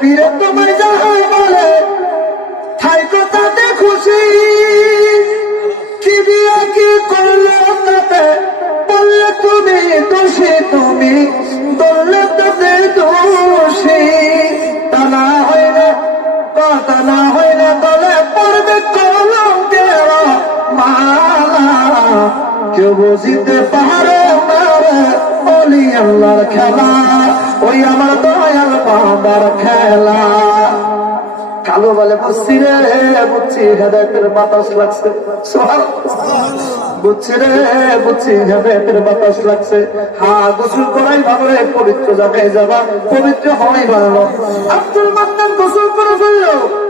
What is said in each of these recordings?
পীরে তোমায় যাহা বলে। ঠাই কথাতে খুশি। কি দিয়া কি করলে তাতে? বললে তুমি দোষী, তুমি বললে তাতে দোষী। তা না হইলে কথা না হইলে বলে পড়বে কলম দেওয়া মালা। কেউ বুঝিতে পারে না বলি আল্লাহর খেলা। ওই আমার দয়াল বাবার খেলা। কালো বলে, বুঝছি রে, বুঝছি হেদায়তের বাতাস লাগছে। বুঝছি রে, বুঝছি হেদায়তের বাতাস লাগছে। হা, গোসল করাই ভালো রে, পবিত্র জায়গায় পবিত্র হওয়াই আব্দুল মান্নান গোসল করে ফেলল।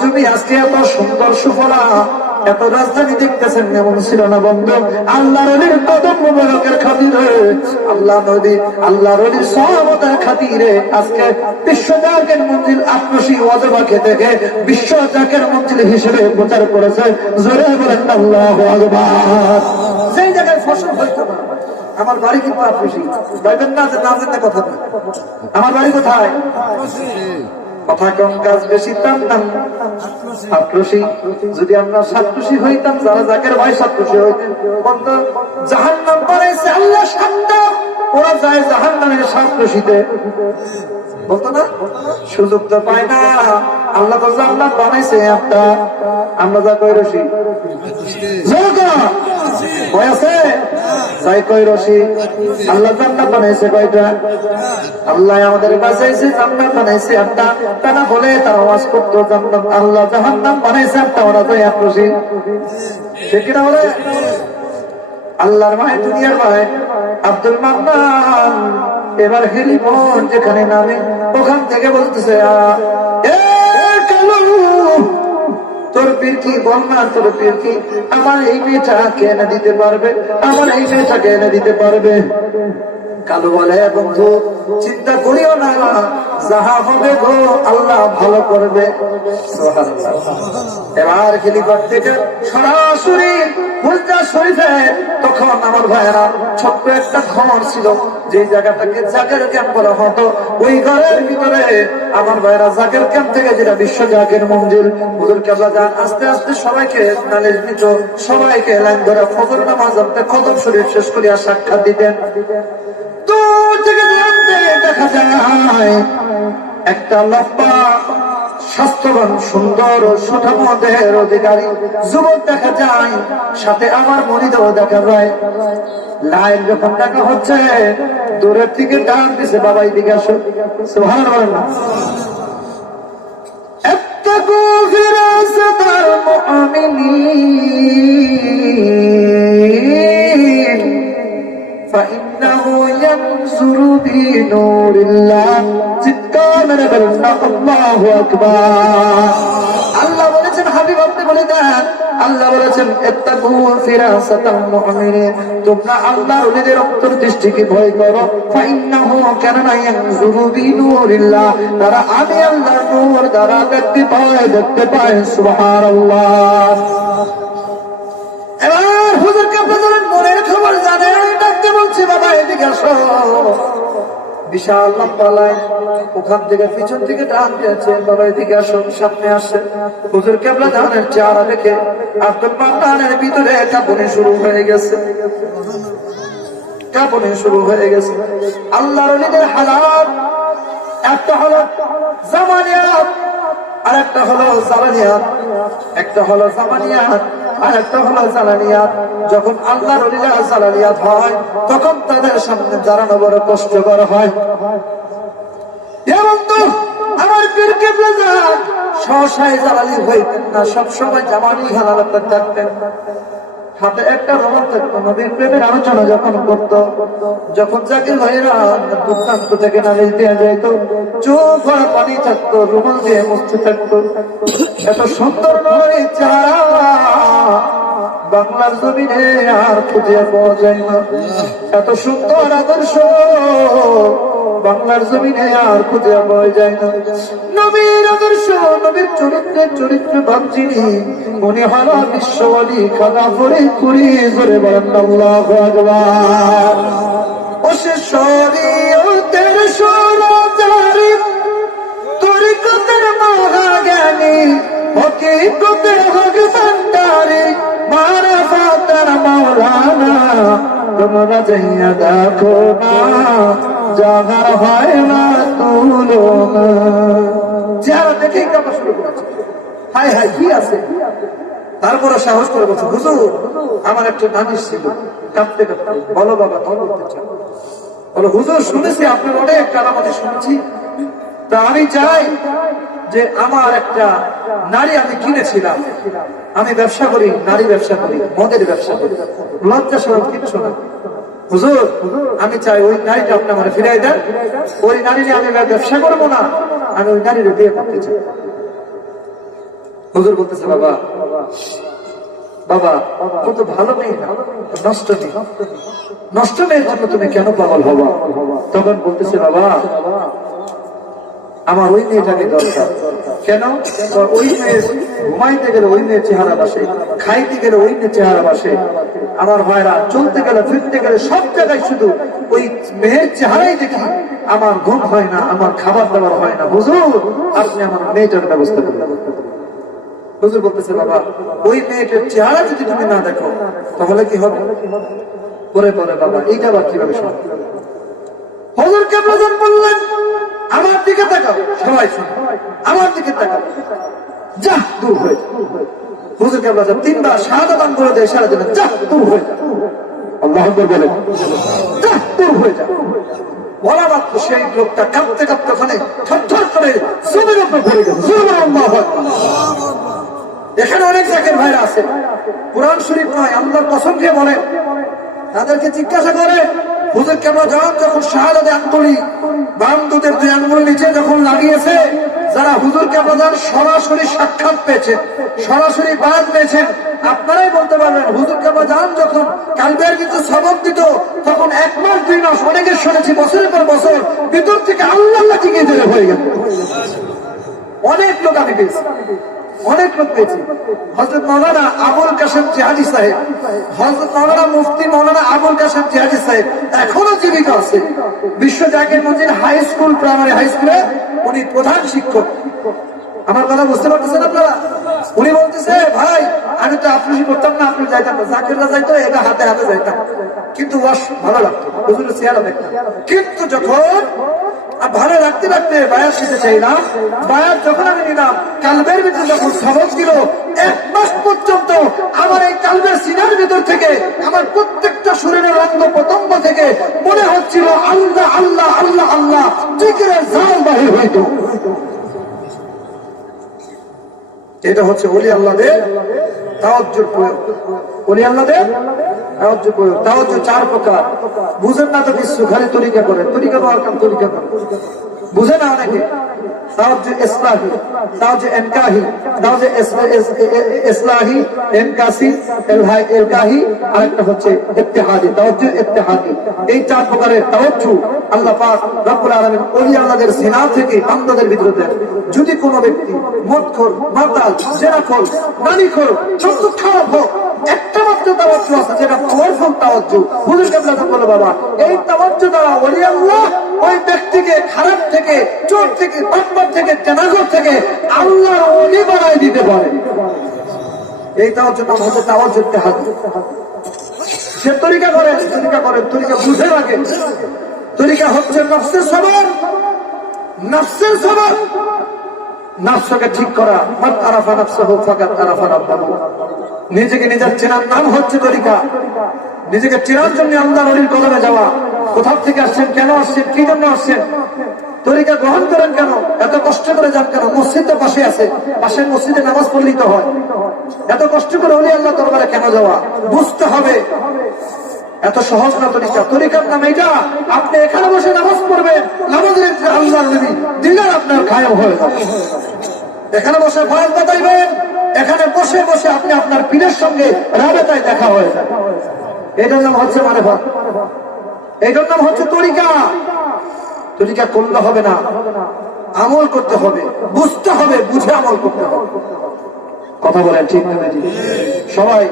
জমি আজকে এত সুন্দর সুফলা, এত রাজধানী দেখতেছেন এমন ছিল না মুবারকের খাতিরে আল্লাহ নদী আল্লাহ রলির সহমতার খাতিরে আজকে থেকে মঞ্জিল হিসেবে প্রচার করেছে। জোরে বলেন আল্লাহ সেই জায়গায় ফসল আমার বাড়ি কিন্তু যাইবেন না যে না জানলে কথা আমার বাড়ি কোথায়? কথা কম, কাজ বেশি টানতাম যদি আমরা সাতরসি হইতাম, যারা জাকের ভাই সাতরসি হইতেন, বলতো জাহান নাম বানাইছে আল্লাহ সাতটা ওরা যায় জাহান নামের বলতো না? সুযোগ তো পায় না। আল্লাহ তো জান্নাত বানাইছে একটা। আমরা যা কই রসি আমাদের বাঁচাইছে, জান্নাত বানাইছে একটা। তারা বলে, তারা ওয়াজ আল্লাহ জাহান্নাম বানাইছে একটা, ওরা তো ঠিক কিনা বলে? আল্লাহর মায় দুনিয়ার মায় আব্দুল মান্নান। এবার হেলিপোর্ট যেখানে নামে, ওখান থেকে বলতেছে তোর পীর কি বল না তোর পীর আমার এই মেয়েটা এনে দিতে পারবে? আমার এই মেয়েটাকে এনে দিতে পারবে? কালু বলে, বন্ধু, চিন্তা করিও না, যাহা হবে গো, আল্লাহ ভালো করবে। এবার হেলিকপ্টার থেকে সরাসরি তখন আমার ছোট্ট একটা ঘর ছিল যে জায়গাটাকে ক্যাম্প হতো। ওই ঘরের ভিতরে আমার ক্যাম্প থেকে যেটা বিশ্ব মন্দির কেবলা যান, আস্তে আস্তে সবাইকে নালিশ সবাইকে লাইন ধরে ফজর নামাজ আপনি শেষ করিয়া সাক্ষাৎ দিতেন। থেকে দেখা যায়, একটা লম্বা স্বাস্থ্যবান সুন্দর ও সুঠাম দেহের অধিকারী যুবক দেখা যায় সাথে আমার মনিদেও দেখা যায় লাইন যখন দেখা হচ্ছে দূরের থেকে ডান দিছে বাবা এদিকে আসো সুহান না اتقوا فراسة المؤمنين فإنه ينظر بنور الله চিৎকার মেরে বলেন না আল্লাহু আকবার আল্লাহ বলেছেন হাবিব আপনি বলে দেন আল্লাহ বলেছেন ইত্তাকু ফিরাসাতাল মুমিনিন তোমরা আল্লাহর ওলিদের অন্তর্দৃষ্টিকে ভয় করো ফাইন্নাহু কানা ইয়ানজুরু বিনুরিল্লাহ তারা আমি আল্লাহর নূর দ্বারা দেখতে পায় দেখতে পায় সুবহানাল্লাহ বিশাল লম্বা ওখান থেকে পিছন থেকে ডান দিয়েছে বাবা, এদিকে আসো সামনে আসছে হুজুর কেবলা ধানের চেহারা দেখে আব্দুল মান্নানের ভিতরে কাঁপনি শুরু হয়ে গেছে। কাঁপনি শুরু হয়ে গেছে। আল্লাহর অলিদের হালাত একটা হলো জামানিয়াত আর একটা হলো জালানিয়াত। একটা হলো জামানিয়াত। আর হলো জালানিয়াত যখন আল্লাহর অলিরা জালানিয়াত হয়, তখন তাদের সামনে দাঁড়ানো বড় কষ্টকর হয়। বন্ধু, আমার পীর কেবলা যান সহসায় জালালি হইতেন না, সবসময় জামানি হালালতে থাকতেন হাতে একটা রোমান থাকতো, নবীর প্রেমের আলোচনা যখন করতো, যখন জাকির ভাইরা দুর্দান্ত থেকে নালিশ দেওয়া যাইতো, চোখ ভরা পানি থাকতো, রুমাল দিয়ে মুছতে থাকতো। এত সুন্দর নয় চেহারা বাংলার জমিনে আর খুঁজে পাওয়া যায় না। এত সুন্দর আদর্শ বাংলার জমিনে আর খুঁজে পাওয়া যায় না। নবীর আদর্শ, নবীর চরিত্রের চরিত্র ভাবছিনি মনে হলো বিশ্ববাদী খাদা পরে কুড়ি জোরে বলেন মাওলানা তোমরা যাইয়া দেখো না। জাগার হয় না তুলনা চেহারা দেখেই কাপড় শুরু করেছে হাই হাই কি আছে? তারপরে সাহস করে বলছে, হুজুর, আমার একটা নানিস ছিল। কাঁদতে কাঁদতে, বলো বাবা কি করতে চাও। বলো, হুজুর, শুনেছি আপনার অনেক কারামতি শুনেছি। তা আমি চাই যে আমার একটা নারী আমি কিনেছিলাম। আমি ব্যবসা করি, নারী ব্যবসা করি, মদের ব্যবসা করি। লজ্জা সরব কিচ্ছু না। হুজুর, আমি চাই ওই নারীটা আপনি আমার ফিরাই দেন। ওই নারী আমি ব্যবসা করব না। আমি ওই নারীর বিয়ে করতে চাই। হুজুর বলতেছে, বাবা বাবা, কত ভালো মেয়ে নষ্ট মেয়ে। নষ্ট মেয়ের জন্য তুমি কেন পাগল হবা তখন বলতেছে, বাবা আমার ওই মেয়েটাকে দরকার। কেন? ওই মেয়ে ঘুমাইতে গেলে ওই মেয়ের চেহারা বাসে, খাইতে গেলে ওই মেয়ের চেহারা বাসে, আমার ভাইরা চলতে গেলে, ফিরতে গেলে সব জায়গায় শুধু ওই মেয়ের চেহারাই দেখি। আমার ঘুম হয় না, আমার খাবার দাবার হয় না। বুঝুন আপনি আমার মেয়েটার ব্যবস্থা করুন। হুজুর বলতেছে, বাবা, ওই মেয়েটার চেহারা যদি তুমি না দেখো, তাহলে কি হবে? পরে পরে, বাবা, এইটা আবার কীভাবে শোনো হজুর কেমন বললেন, আমার দিকে তাকাও, সবাই আমার দিকে তাকাও। যা দূর হয়ে। হুজুর কেমন তিনবার সাদা দান করে দেয়, সারা দিন যা দূর হয়ে আল্লাহ বলেন যা দূর হয়ে যা। বলা মাত্র সেই কাঁপতে কাঁপতে এখানে অনেক জাকের ভাইরা আছে। কোরআন শরীফ নয় কসম খেয়ে বলে। তাদেরকে জিজ্ঞাসা করে হুজুর কেমন যান যখন শাহাদে আঙ্গুলি বাম দুধের দুই আঙ্গুল নিচে যখন লাগিয়েছে, যারা হুজুর কেমন যান সরাসরি সাক্ষাৎ পেয়েছে, সরাসরি বাদ পেয়েছেন, আপনারাই বলতে পারবেন হুজুর কেমন যান যখন কালবের ভিতরে সবক দিত, তখন এক মাস, দুই মাস অনেকের শুনেছি, বছরের পর বছর ভিতর থেকে আল্লাহ দিলে হয়ে গেল। অনেক লোক আমি পেয়েছি। অনেক লোক পেয়েছি। হজরত মৌলানা আবুল কাসেম জেহাদি সাহেব হজরত মৌলানা মুফতি মৌলানা আবুল কাসেম জেহাদি সাহেব এখনও জীবিকা আছে। বিশ্ব Zakir Mojir high school, primary high স্কুলে উনি প্রধান শিক্ষক। আমার কথা বুঝতে পারতেছেন আপনারা? উনি বলতেছে, ভাই, আমি তো আপনার করতাম না আপনি যাইতাম না। জাকিররা যাইতো, এটা হাতে হাতে যাইতাম। কিন্তু ওয়াশ, ভালো লাগতো। হুজুরের দেখতাম। কিন্তু যখন ভালো রাখতে রাখতে বায়াত শিখতে চাইলাম বায়াত যখন আমি নিলাম, কালবের ভিতরে যখন সবক দিল, এক মাস পর্যন্ত আমার এই কালবের সিনার ভিতর থেকে আমার প্রত্যেকটা শরীরের অঙ্গ প্রত্যঙ্গ থেকে মনে হচ্ছিল, আল্লাহ আল্লাহ আল্লাহ আল্লাহ, জিকিরের জাল বাহির হইত। এটা হচ্ছে অলি আল্লাহদের তাওয়াজ্জুর প্রয়োগ। অলি আল্লাহদের তাওয়াজ্জুর প্রয়োগ। তাওয়াজ্জু চার প্রকার। বুঝেন না তো তরিকা করে। তরিকা কাম তরিকা করে বুঝে না অনেকে? তাওয়াজ্জু ইসলাহি তাওয়াজ্জু এনকাহি তাওয়াজ্জু ইসলা- ইস- এ- এ- ইসলাহি এনকাসি, এলহাই এলকাহি আর একটা হচ্ছে এই চার প্রকারের তাওয়াজ্জু আল্লাহ পাক রব্বুল আলামিন ওলি আল্লাহদের সিনা থেকে বান্দাদের ভিতরে দেন। যদি কোনো ব্যক্তি মদখোর, মাতাল, জেনাখোর নারীখোর সব খারাপ হোক, একটা মাত্র তাওয়াজ্জু আছে, যেটা পাওয়ারফুল তাওয়াজ্জু। হুজুর কেবলা বলে বাবা, এই তাওয়াজ্জু দ্বারা ওলি আল্লাহ ওই ব্যক্তিকে খারাপ থেকে, চোর থেকে বাম্বার থেকে জেনাগর থেকে আল্লাহর ওলি বানাই দিতে পারে। এই তাওয়াজ্জু নাম হচ্ছে তাওয়াজ্জু ইত্তেহাদি সে তরিকা করে তরিকা করে, তরিকা বুঝে রাখে তরিকা হচ্ছে নফসের সবর নফসের সবর নফসকে ঠিক করা। মান আরাফা নফসহু ফাকাত আরাফা রাব্বাহু। নিজেকে নিজের চেনার নাম হচ্ছে তরিকা। নিজেকে চেনার জন্য আল্লাহ নবীর কদমে যাওয়া। কোথা থেকে আসছেন, কেন আসছেন, কি জন্য আসছেন? তরিকা গ্রহণ করেন কেন? এত কষ্ট করে যান কেন? মসজিদ তো পাশে আছে। পাশের মসজিদে নামাজ পড়লেই হয়। এত কষ্ট করে হলে আল্লাহ দরবারে কেন যাওয়া? বুঝতে হবে। এত সহজ না তরিকা তরিকার নাম এটা। আপনি এখানে বসে নামাজ পড়বেন। নামাজের একটা আল্লাহ নবী দিনের আপনার খায়ম হয়ে যাবে। এখানে বসে ভয় বাতাইবেন এখানে বসে বসে আপনি আপনার পীরের সঙ্গে রাবেতায় দেখা হয়ে যাবে। এটার নাম হচ্ছে মানে এটার নাম হচ্ছে তরিকা। তরিকা করলে হবে না। আমল করতে হবে। বুঝতে হবে, বুঝে আমল করতে হবে। কথা বলেন ঠিক না সবাই?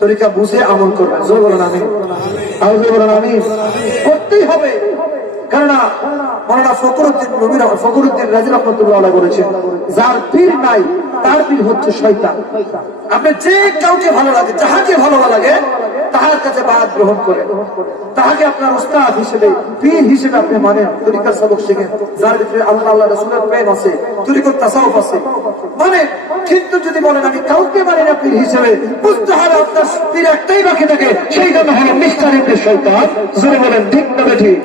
তরিকা বুঝে আমল বলেন আমি। আমি। করতেই হবে। কেননা মৌলানা ফকরুদ্দিন নবীর ফকরুদ্দিন রাজি রহমতুল্লাহ বলেছেন, যার পীর নাই, তার পীর হচ্ছে শয়তান। আপনি যে কাউকে ভালো লাগে, যাহাকে ভালো লাগে তাহার কাছে বাদ গ্রহণ করে। তাহাকে আপনার উস্তাদ হিসেবে, পীর হিসেবে আপনি মানেন। তরিকার সবক শেখেন। যার ভিতরে আল্লাহ আল্লাহ রসুলের প্রেম আছে, তরিকর তাসাউফ আছে। মানে কিন্তু যদি বলেন, আমি কাউকে মানি না পীর হিসেবে, বুঝতে হবে আপনার পীর একটাই বাকি থাকে সেই জন্য হলো মিস্টার ইবনে শয়তান। জোরে বলেন, ঠিক না ঠিক